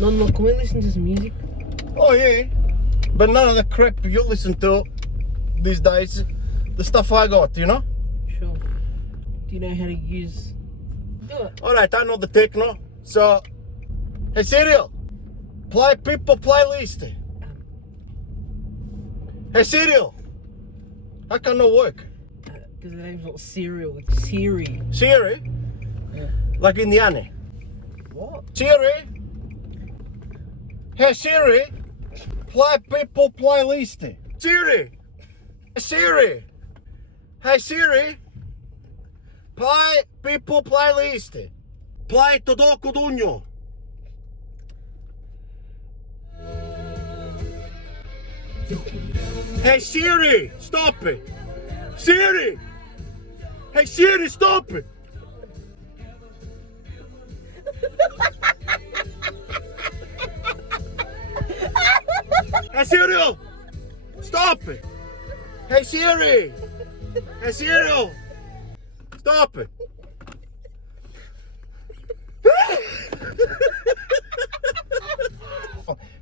Nonno, can we listen to some music? Oh yeah, but none of the crap you listen to these days. The stuff I got, you know. Sure. Do you know how to use... Do it. All right, I know the techno. So, hey Serial, play Pippo playlist. Hey Serial, how can no work? Because the name's not Serial, it's Siri. Siri, Yeah. like Indiana. What? Siri, hey Siri, play Pippo playlist. Siri, Siri, hey Siri, play Pippo playlist. Play Todo Codugno. Hey Siri, stop it. Siri, hey Siri, stop it. Hey Siri, stop it. Hey Siri, hey Siri, stop it.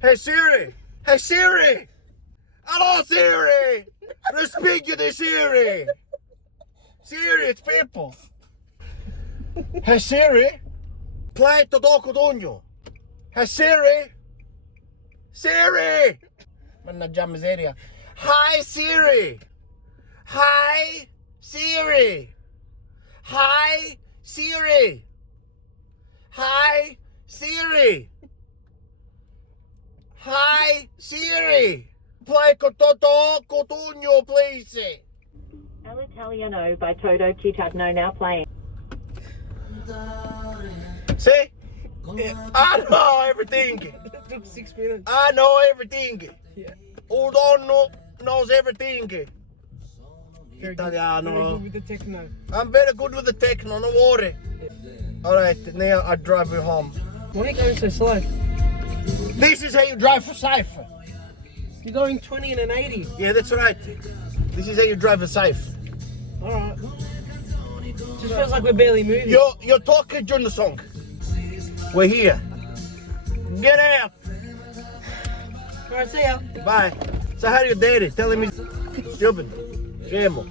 Hey Siri, hey Siri. Hello Siri. Respect to Siri. Siri, it's people. Hey Siri, play Todo Codugno. Hey Siri, Siri. Mannaggia miseria. Hi Siri. Hi Siri. Hi Siri. Hi Siri. Hi Siri. Play Todo Codugno, please. El Italiano by Toto Cutugno now playing. See? I know everything. It took 6 minutes. I know everything. Yeah. Udonno knows everything. Very Italiano. good with the techno. I'm very good with the techno, no worry. Alright, now I drive you home. Why are you going so slow? This is how you drive for safe. You're going 20 and an 80. Yeah, that's right. This is how you drive for safe. Alright. Just feels like we're barely moving. You're talking during the song. We're here. Get out. Alright, see ya. Bye. So how do you dare it? Telling me stupid. Scemo.